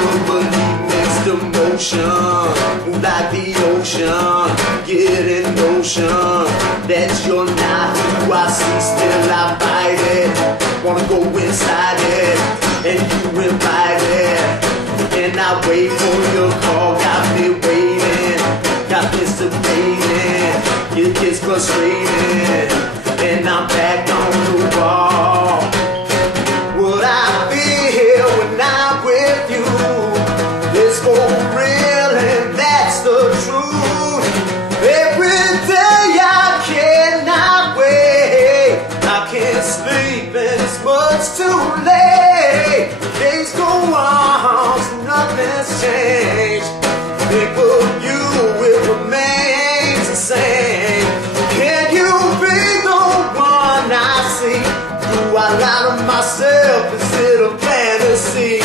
could believe next emotion. Move like the ocean, get in motion. That you're not who I see, still I fight it. Wanna go inside it, and you invite it. And I wait for your call, got me waiting. Got this debating, it gets frustrating. And I'm back on the wall. What I feel when I'm with you is for real, and that's the truth. Every day I cannot wait. I can't sleep and it's much too late. Days go on, so nothing's changed. Think of you, it remains the same. Can you be the one I see? Do I lie to myself? Is it a fantasy?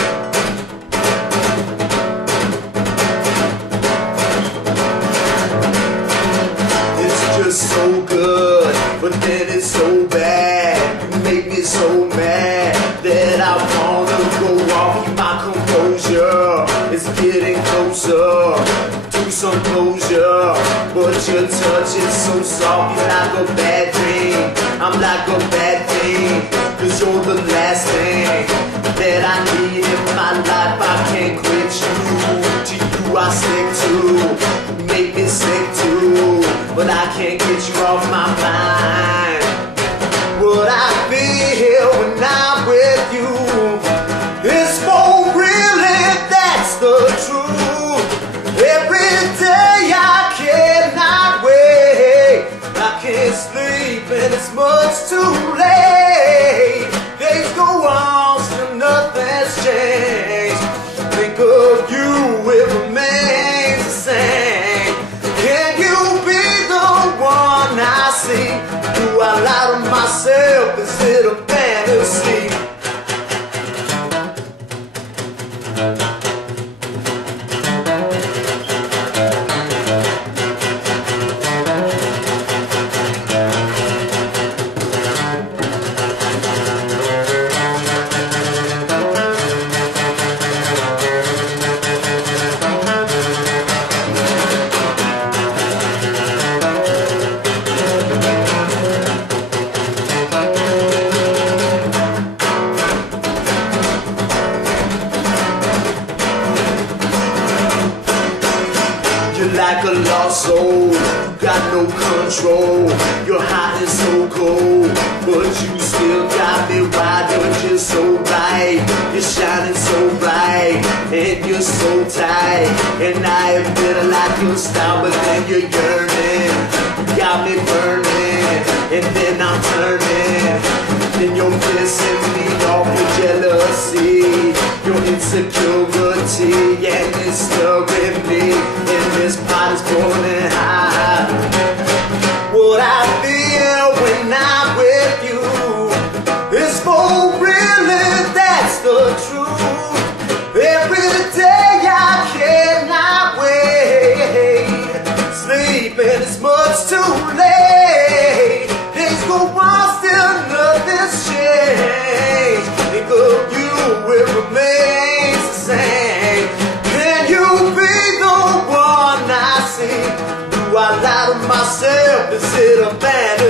It's just so good, but then it's so bad. You make me so mad that I wanna go off, keep my composure. It's getting closer to some closure, but your touch is so soft. You're like a bad dream, I'm like a bad thing, 'cause you're the last thing that I need in my life. I can't quit you, to you I stick to. You make me sick too, but I can't get you off my mind. What I feel when I'm with you is for real, and that's the truth. Every day I cannot wait. I can't sleep and it's much too late. Days go on, still nothing's changed. Think of you, it remains the same. Can you be the one I see? Do I lie to myself? Is it a fantasy? You're like a lost soul, you got no control. You're hot and so cold, but you still got me wild. You're just so bright, you're shining so bright, and you're so tight. And I admit I like your style, but then you're yearning. You got me burning, and then I'm turning. Then you're pissing me off with jealousy, your insecurity, and it's stirring me. And this pot is boiling hot. What I feel when I'm with you is for real, and that's the truth. Every day I cannot wait. Sleeping is much too late. Days go on, still nothing's changed. Think of you, it remains the same. Can you be the one I see? Do I lie to myself? Is it a fantasy?